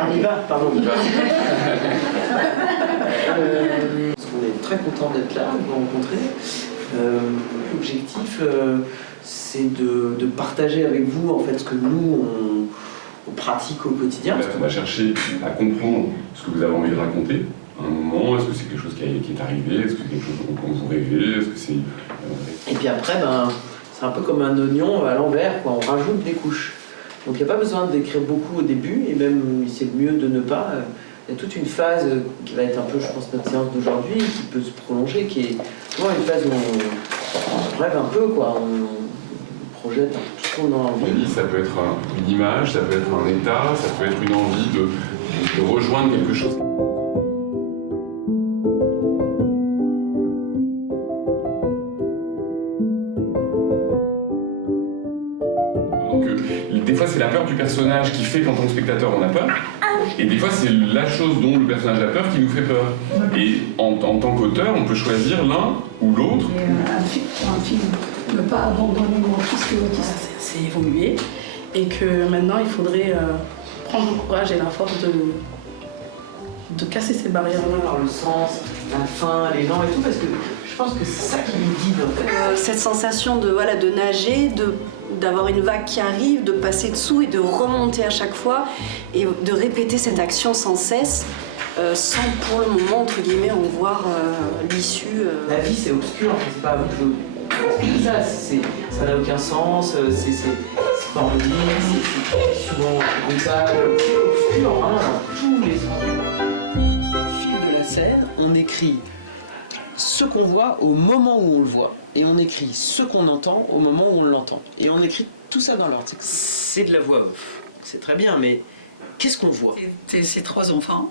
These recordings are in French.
On y va, pardon. On est très content d'être là, de vous rencontrer. L'objectif, c'est de partager avec vous en fait ce que nous on pratique au quotidien. On va chercher à comprendre ce que vous avez envie de raconter à un moment. Est-ce que c'est quelque chose qui est arrivé? Est-ce que c'est quelque chose dont vous rêvez? Est-ce que c'est... Et puis après, c'est un peu comme un oignon à l'envers, quoi. On rajoute des couches. Donc il n'y a pas besoin d'écrire beaucoup au début, et même c'est mieux de ne pas. Il y a toute une phase qui va être un peu, je pense, notre séance d'aujourd'hui, qui peut se prolonger, qui est vraiment une phase où on rêve un peu, quoi. On projette tout ce qu'on a envie. Oui, ça peut être une image, ça peut être un état, ça peut être une envie de rejoindre quelque chose. Donc, des fois, c'est la peur du personnage qui fait qu'en tant que spectateur, on a peur. Et des fois, c'est la chose dont le personnage a peur qui nous fait peur. Et en tant qu'auteur, on peut choisir l'un ou l'autre. Un film, ne pas abandonner mon fils qui est autiste. C'est évolué et que maintenant, il faudrait prendre le courage et la force de casser ces barrières-là. Par le sens, la fin, l'élan et tout, parce que je pense que c'est ça qui nous guide en fait. Cette sensation de nager, d'avoir une vague qui arrive, de passer dessous et de remonter à chaque fois et de répéter cette action sans cesse sans pour le moment, entre guillemets, en voir l'issue. La vie c'est obscur, c'est pas à vous de ça n'a aucun sens, c'est pas envie, c'est souvent brutal, c'est obscur, vraiment dans tous les sens. Au fil de la scène, on écrit ce qu'on voit au moment où on le voit. Et on écrit ce qu'on entend au moment où on l'entend. Et on écrit tout ça dans l'ordre. C'est de la voix off. C'est très bien, mais qu'est-ce qu'on voit? Ces trois enfants.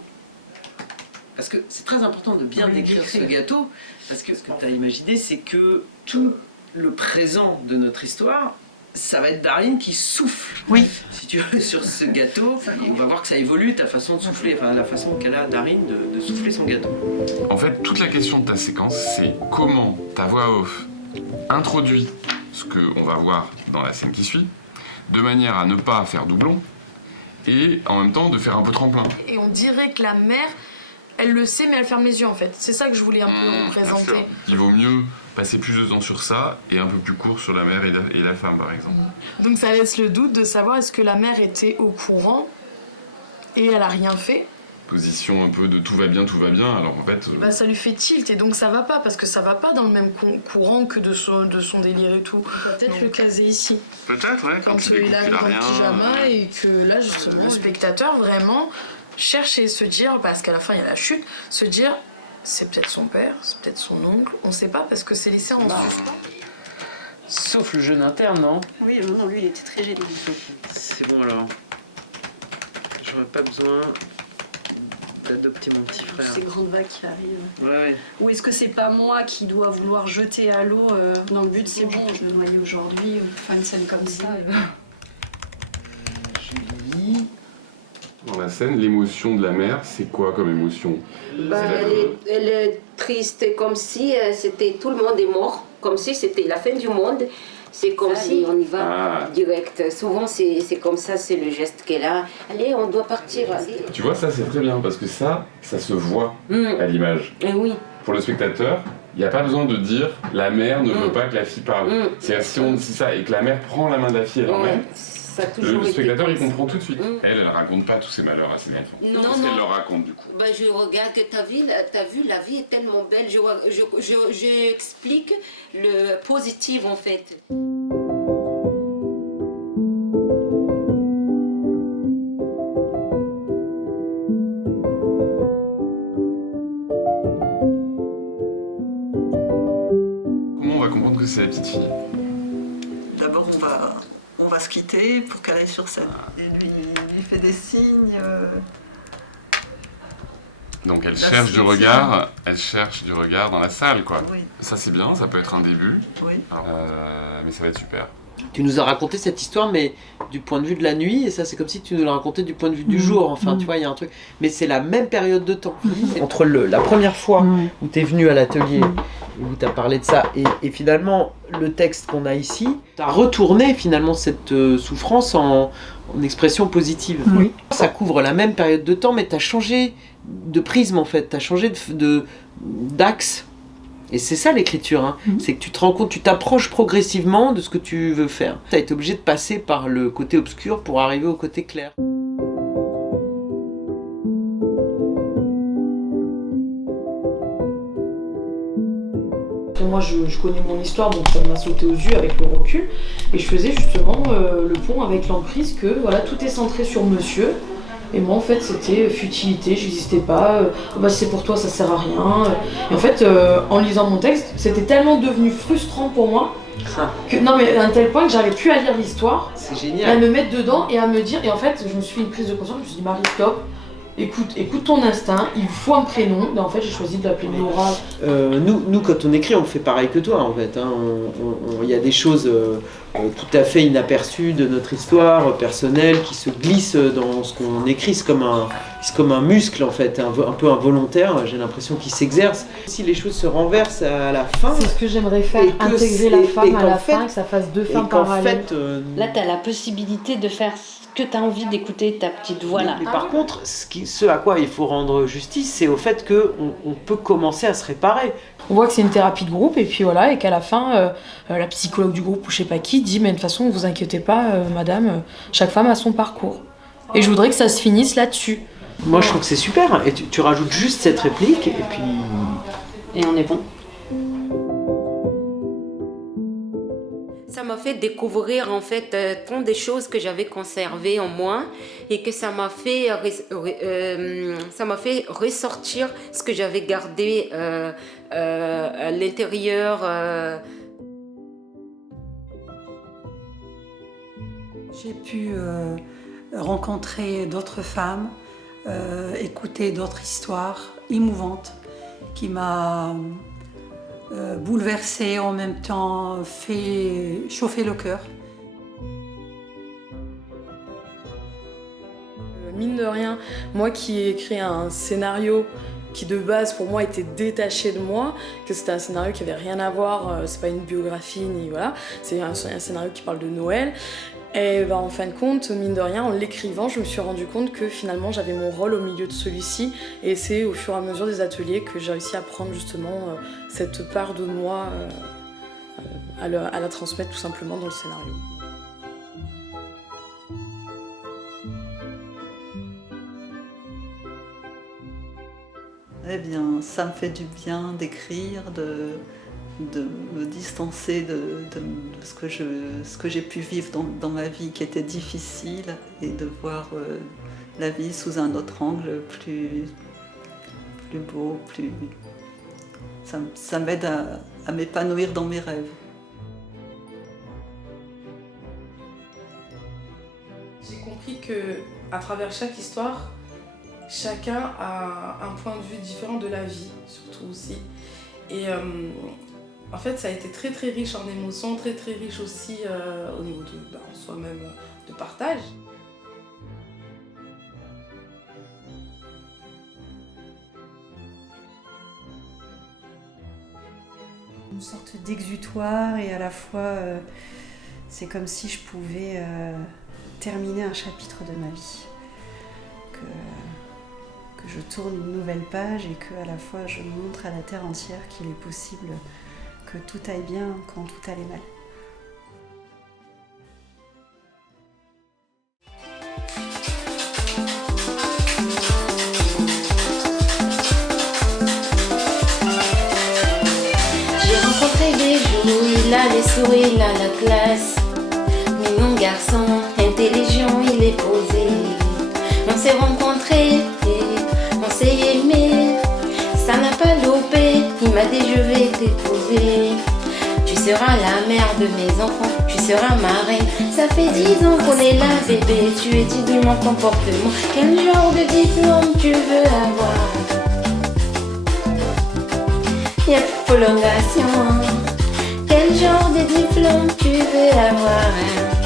Parce que c'est très important de bien décrire ce gâteau. Parce que ce que tu as imaginé, c'est que tout le présent de notre histoire, ça va être Darine qui souffle, si tu veux, sur ce gâteau. Et on va voir que ça évolue, ta façon de souffler, enfin la façon qu'elle a, Darine, de souffler son gâteau. En fait, toute la question de ta séquence, c'est comment ta voix off introduit ce qu'on va voir dans la scène qui suit, de manière à ne pas faire doublon, et en même temps de faire un peu tremplin. Et on dirait que la mère, elle le sait, mais elle ferme les yeux en fait. C'est ça que je voulais un peu représenter. Il vaut mieux passer plus de temps sur ça et un peu plus court sur la mère et la femme, par exemple. Donc ça laisse le doute de savoir est-ce que la mère était au courant et elle a rien fait. Position un peu de tout va bien, alors en fait... Bah ça lui fait tilt et donc ça va pas, parce que ça va pas dans le même courant que de son délire et tout. On va peut-être le caser ici. Peut-être, ouais, quand il arrive en pyjama et que là justement le spectateur vraiment cherche et se dire, parce qu'à la fin il y a la chute, se dire c'est peut-être son père, c'est peut-être son oncle, on sait pas parce que c'est laissé en suspens. Sauf le jeune interne, non? Oui, non, lui il était très gêné. C'est bon alors. J'aurais pas besoin d'adopter mon petit frère. Ces grandes vagues qui arrivent. Ouais. Ou est-ce que c'est pas moi qui dois vouloir jeter à l'eau dans le but, c'est bon, je vais noyer aujourd'hui, ou faire une scène comme ça. Julie. Dans la scène, l'émotion de la mère, c'est quoi comme émotion? Elle est triste, comme si c'était tout le monde est mort, comme si c'était la fin du monde. C'est comme si on y va direct. Souvent, c'est comme ça, c'est le geste qu'elle a. Allez, on doit partir. Allez. Tu vois, ça c'est très bien parce que ça se voit à l'image. Oui. Pour le spectateur, il n'y a pas besoin de dire la mère ne veut pas que la fille parle. C'est si on dit ça et que la mère prend la main de la fille et l'emmène, le spectateur il comprend tout de suite. Elle raconte pas tous ses malheurs à ses enfants. Qu'est-ce qu'elle leur raconte du coup? Je regarde que t'as vu, la vie est tellement belle. J'explique le positif en fait. Comment on va comprendre que c'est la petite fille? D'abord, on va se quitter pour qu'elle aille sur scène. Et lui fait des signes. Donc elle cherche du regard, dans la salle quoi. Oui. Ça c'est bien, ça peut être un début. Oui. Mais ça va être super. Tu nous as raconté cette histoire, mais du point de vue de la nuit, et ça c'est comme si tu nous l'as raconté du point de vue du jour, enfin tu vois, il y a un truc. Mais c'est la même période de temps. Entre la première fois où tu es venu à l'atelier, où tu as parlé de ça, et finalement le texte qu'on a ici, tu as retourné finalement cette souffrance en en expression positive. Oui. Ça couvre la même période de temps, mais tu as changé de prisme en fait, tu as changé d'axe. Et c'est ça l'écriture, hein. C'est que tu te rends compte, tu t'approches progressivement de ce que tu veux faire. Tu as été obligé de passer par le côté obscur pour arriver au côté clair. Moi je connais mon histoire, donc ça m'a sauté aux yeux avec le recul. Et je faisais justement le pont avec l'emprise que voilà, tout est centré sur monsieur. Et moi en fait c'était futilité, j'existais pas, bah, c'est pour toi ça sert à rien. Et en fait en lisant mon texte, c'était tellement devenu frustrant pour moi que, non mais à un tel point que j'arrivais plus à lire l'histoire. C'est génial. À me mettre dedans et à me dire, et en fait je me suis fait une prise de conscience, je me suis dit Marie stop. Écoute ton instinct, il faut un prénom, et en fait j'ai choisi de l'appeler Nora. Nous, quand on écrit, on fait pareil que toi en fait. Il y a des choses tout à fait inaperçues de notre histoire personnelle qui se glissent dans ce qu'on écrit. C'est comme un muscle en fait, un peu involontaire, j'ai l'impression qu'il s'exerce. Si les choses se renversent à la fin... C'est ce que j'aimerais faire, intégrer la femme à la fin, que ça fasse deux fins parallèles. Là tu as la possibilité de faire que tu as envie d'écouter ta petite voix là. Mais par contre, ce à quoi il faut rendre justice, c'est au fait qu'on peut commencer à se réparer. On voit que c'est une thérapie de groupe et puis voilà, et qu'à la fin, la psychologue du groupe ou je sais pas qui dit mais de toute façon, vous inquiétez pas, madame, chaque femme a son parcours. Et je voudrais que ça se finisse là-dessus. Moi je trouve que c'est super, et tu rajoutes juste cette réplique et puis... Et on est bon. Ça m'a fait découvrir en fait tant de choses que j'avais conservées en moi et que ça m'a fait ressortir ce que j'avais gardé à l'intérieur. J'ai pu rencontrer d'autres femmes, écouter d'autres histoires émouvantes qui m'a bouleversée, en même temps fait chauffer le cœur. Mine de rien, moi qui ai écrit un scénario qui de base pour moi était détaché de moi, que c'était un scénario qui avait rien à voir, c'est pas une biographie ni voilà, c'est un scénario qui parle de Noël. Et ben, en fin de compte, mine de rien, en l'écrivant, je me suis rendu compte que finalement j'avais mon rôle au milieu de celui-ci, et c'est au fur et à mesure des ateliers que j'ai réussi à prendre justement cette part de moi, à la transmettre tout simplement dans le scénario. Eh bien, ça me fait du bien d'écrire, de me distancer de ce que j'ai pu vivre dans ma vie qui était difficile, et de voir la vie sous un autre angle plus beau, plus... Ça m'aide à m'épanouir dans mes rêves. J'ai compris que à travers chaque histoire, chacun a un point de vue différent de la vie, surtout aussi. Et en fait, ça a été très très riche en émotions, très très riche aussi au niveau de soi-même, de partage. Une sorte d'exutoire, et à la fois c'est comme si je pouvais terminer un chapitre de ma vie. Que je tourne une nouvelle page et que à la fois je montre à la terre entière qu'il est possible que tout aille bien quand tout allait mal. J'ai rencontré des jours, il a les sourires, il a la classe. Mignon garçon, intelligent, il est posé. On s'est rencontrés, on s'est aimé, ça n'a pas loupé, il m'a dit je vais t'épouser. Tu seras la mère de mes enfants, tu seras ma reine. Ça fait 10 ans qu'on est là bébé, tu étudies mon comportement. Quel genre de diplôme tu veux avoir? Y'a plus de prolongation. Quel genre de diplôme tu veux avoir?